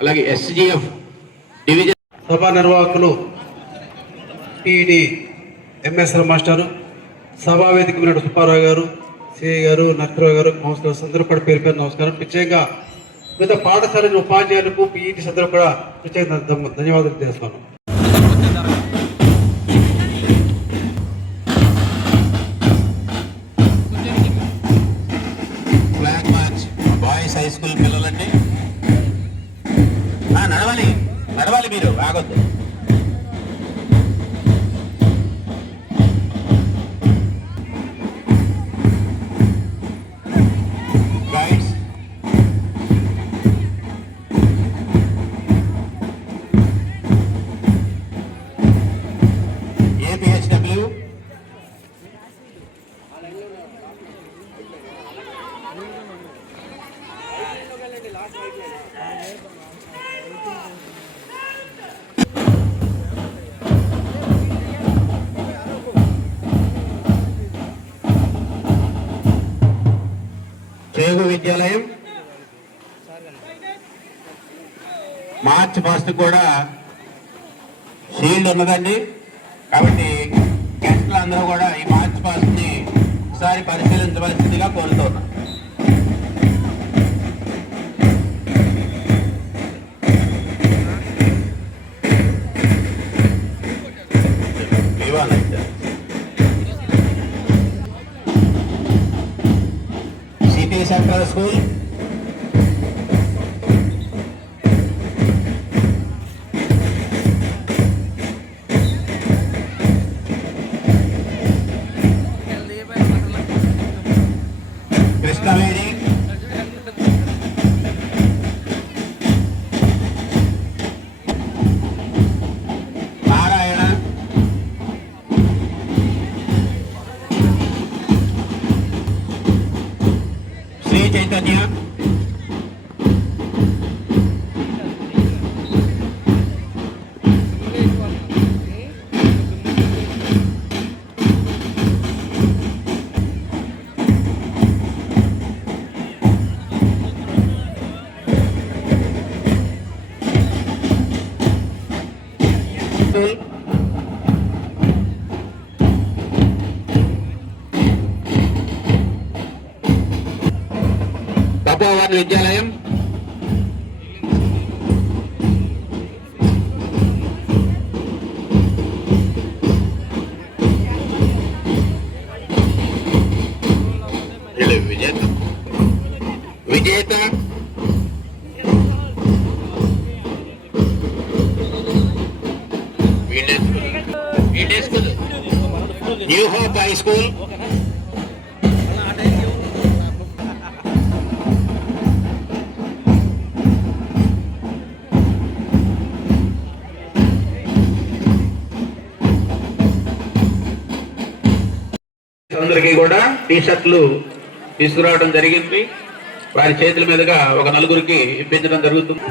అలాగే SGF division సభా నిర్వాహకులు టీఈడి ఎంఎస్ఎల్ మాస్టారు. సభా వేదిక మీద సుబ్బారావు గారు సిఐ గారు నరసరావు గారు కౌన్సిలర్స్ అందరూ కూడా పేరు పేరు నమస్కారం. ప్రత్యేకంగా వివిధ పాఠశాల ఉపాధ్యాయులకు పీఈటీస్ అందరూ కూడా ప్రత్యేక ధన్యవాదాలు చేస్తాను బాయ్స్ హై స్కూల్ పిల్లలండి. మీరు ఆగొద్దు. గైడ్స్ ఏపీహెచ్డబ్ల్యూ చేగు విద్యాలయం. మార్చ్ ఫస్ట్ కూడా షీల్డ్ ఉన్నదండి. కాబట్టి గెస్టులు అందరూ కూడా ఈ మార్చ్ ఫస్ట్ని ఒకసారి పరిశీలించవలసిందిగా కోరుతున్నాను విద్యాలయం వీళ్ళు విజేత విజేత వీళ్ళే స్కూల్. వీళ్ళే school. New hope high school కూడా టీ షర్ట్లు తీసుకురావడం జరిగింది. వారి చేతుల మీదుగా ఒక నలుగురికి ఇప్పించడం జరుగుతుంది.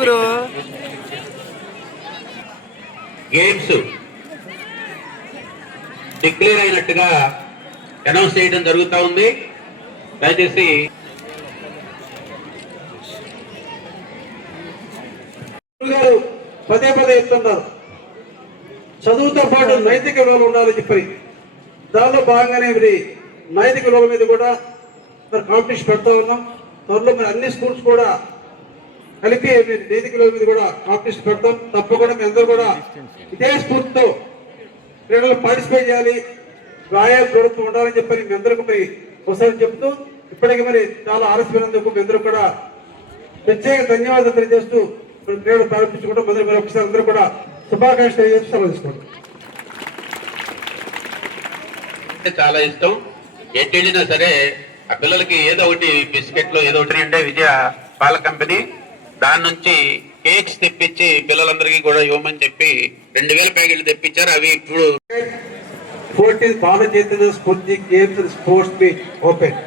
గురు. గేమ్స్ డిక్లేర్ అయినట్టుగా అనౌన్స్ చేయడం జరుగుతూ ఉంది. దయచేసి పదే పదే చెప్తున్నారు. చదువుతో పాటు నైతిక విలువలు ఉండాలని చెప్పి దానిలో భాగంగానే మరి నైతిక లోపల మీద కూడా మరి కాంపిటీషన్ పెడతా ఉన్నాం. త్వరలో మరి అన్ని స్కూల్స్ కూడా కలిపి మరి నైతిక లోపల మీద కూడా కాంపిటీషన్ పెడతాం. తప్పకుండా మీ అందరూ కూడా ఇదే స్ఫూర్తితో క్రీడలు పార్టిసిపేట్ చేయాలి. వ్యాయామం జరుగుతూ ఉండాలని చెప్పి మీ అందరికీ మరి ఒకసారి చెప్తూ ఇప్పటికీ మరి చాలా ఆలస్యమైనందుకు మీ అందరూ కూడా ప్రత్యేక ధన్యవాదాలు తెలియజేస్తూ మరి క్రీడలు ప్రారంభించుకుంటూ మొదలు మరి ఒకసారి అందరూ కూడా శుభాకాంక్షలు తెలియజేస్తూ సెలవు తీసుకోండి. అంటే చాలా ఇష్టం. ఎటు వెళ్ళినా సరే ఆ పిల్లలకి ఏదో ఒకటి బిస్కెట్లు ఏదో ఒకటి అంటే విజయ పాల కంపెనీ. దాని నుంచి కేక్స్ తెప్పించి పిల్లలందరికీ కూడా ఇవ్వమని చెప్పి రెండు వేల ప్యాకెట్లు తెప్పించారు. అవి ఇప్పుడు ఫోర్టీన్ బాల స్ఫూర్తి గేమ్స్ స్పోర్ట్స్ మీట్ ఓపెన్.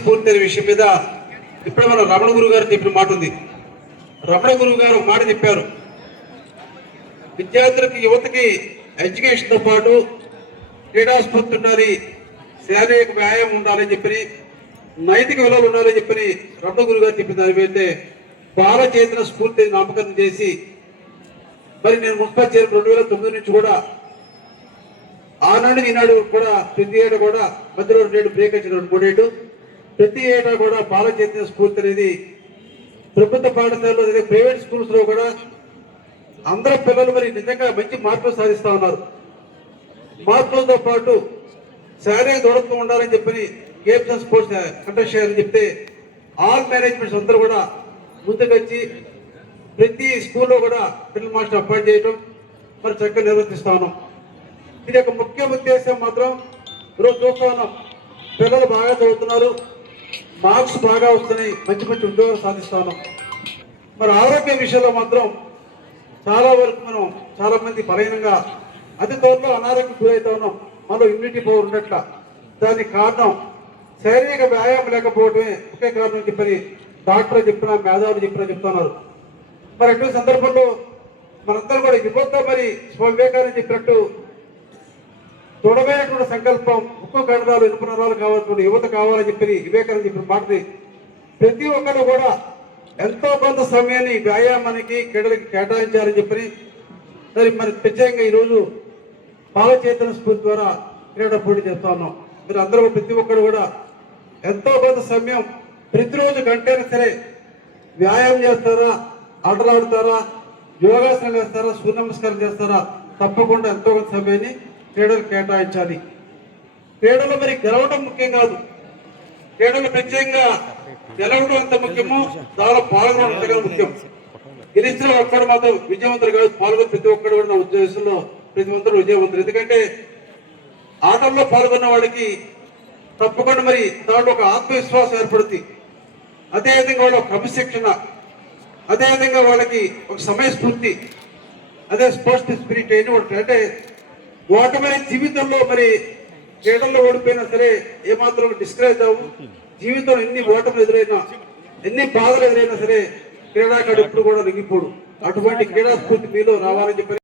స్ఫూర్తి అనే విషయం మీద ఇప్పుడే మన రమణ గురువు గారు చెప్పిన మాట ఉంది. రమణ గురువు గారు మాట చెప్పారు. విద్యార్థులకి యువతకి ఎడ్యుకేషన్తో పాటు క్రీడాస్ఫూర్తి ఉండాలి శారీరక వ్యాయామం ఉండాలని చెప్పి నైతిక విలువలు ఉండాలని చెప్పి రమణ గురువు గారు చెప్పిన దాని మీద బాల చేతన స్ఫూర్తి నామకరణం చేసి మరి నేను మున్సిపల్ చైర్మన్ రెండు వేల తొమ్మిది నుంచి కూడా ఆనాడు ఈనాడు కూడా ప్రతి ఏటా కూడా మధ్యలో రెండు బ్రేక్ వచ్చిన రెండు మూడేళ్ళు. ప్రతి ఏటా కూడా బాల చైతన్య స్ఫూర్తి అనేది ప్రభుత్వ పాఠశాలలో అదే ప్రైవేట్ స్కూల్స్లో కూడా అందరూ పిల్లలు మరి నిజంగా మంచి మార్పులు సాధిస్తూ ఉన్నారు. మార్పులతో పాటు శారీరక దూరత్వం ఉండాలని చెప్పని గేమ్స్ అండ్ స్పోర్ట్స్ కండక్ట్ చేయాలని చెప్తే ఆల్ మేనేజ్మెంట్స్ అందరూ కూడా ముందుకొచ్చి ప్రతి స్కూల్లో కూడా పిల్లల మాస్టర్ అపాయింట్ చేయడం మరి చక్కగా నిర్వర్తిస్తా ఉన్నాం. ఇది ఒక ముఖ్య ఉద్దేశం మాత్రం ఈరోజు చూస్తా ఉన్నాం. పిల్లలు బాగా చదువుతున్నారు. మార్క్స్ బాగా వస్తున్నాయి మంచి మంచి ఉద్యోగాలు సాధిస్తా ఉన్నాం. మరి ఆరోగ్య విషయంలో మాత్రం చాలా వరకు మనం చాలా మంది బలహీనంగా అతి త్వరలో అనారోగ్యం గురవుతా ఉన్నాం. మనలో ఇమ్యూనిటీ పవర్ ఉన్నట్ల దానికి కారణం శారీరక వ్యాయామం లేకపోవడమే ఒకే కారణం చెప్పని డాక్టర్ చెప్పిన మేధావులు చెప్పినా చెప్తున్నారు. మరి అటువంటి సందర్భంలో మనందరూ కూడా యువత మరి స్వామి వివేకానంద చెప్పినట్టు దృఢమైనటువంటి సంకల్పం ఉక్కు కండరాలు ఇనుప నరాలు కావాల్సిన యువత కావాలని చెప్పి వివేకానంద చెప్పిన మాటని ప్రతి ఒక్కరు కూడా ఎంతో కొంత సమయాన్ని వ్యాయామానికి క్రీడలకి కేటాయించాలని చెప్పి మరి మరి ప్రత్యేకంగా ఈరోజు బాల స్ఫూర్తి ద్వారా క్రీడా పోటీ చేస్తా ఉన్నాం. మీరు అందరూ ప్రతి ఒక్కరు కూడా ఎంతో కొంత సమయం ప్రతిరోజు గంటైనా సరే వ్యాయామం చేస్తారా ఆటలాడుతారా యోగాసనం చేస్తారా సూర్య నమస్కారం చేస్తారా తప్పకుండా ఎంతో కొంత సమయాన్ని క్రీడలు కేటాయించాలి. క్రీడలు మరి గెలవడం ముఖ్యం కాదు. క్రీడలు ప్రత్యేకంగా గెలవడం ఎంత ముఖ్యమో. దానిలో పాల్గొనడం అంతగా ముఖ్యం. గెలిచిన ఒక్కడు మాత్రం విజయవంతుడు కాదు. పాల్గొని ప్రతి ఒక్కడు కూడా ఉద్దేశంలో ప్రతి ఒక్కరు విజయవంతుడు ఎందుకంటే ఆటల్లో పాల్గొన్న వాళ్ళకి తప్పకుండా మరి దాంట్లో ఒక ఆత్మవిశ్వాసం ఏర్పడుతుంది. అదేవిధంగా వాళ్ళ క్రమశిక్షణ అదేవిధంగా వాళ్ళకి ఒక సమయస్ఫూర్తి అదే స్పోర్ట్స్ స్పిరిట్ అయిన వాళ్ళు అంటే ఓటమైన జీవితంలో మరి క్రీడల్లో ఓడిపోయినా సరే ఏమాత్రం డిస్కరేజ్ అవ్వు. జీవితంలో ఎన్ని ఓటములు ఎదురైనా ఎన్ని బాధలు ఎదురైనా సరే క్రీడాకాడు ఎప్పుడు కూడా లొంగిపోడు. అటువంటి క్రీడా స్ఫూర్తి మీలో రావాలని చెప్పి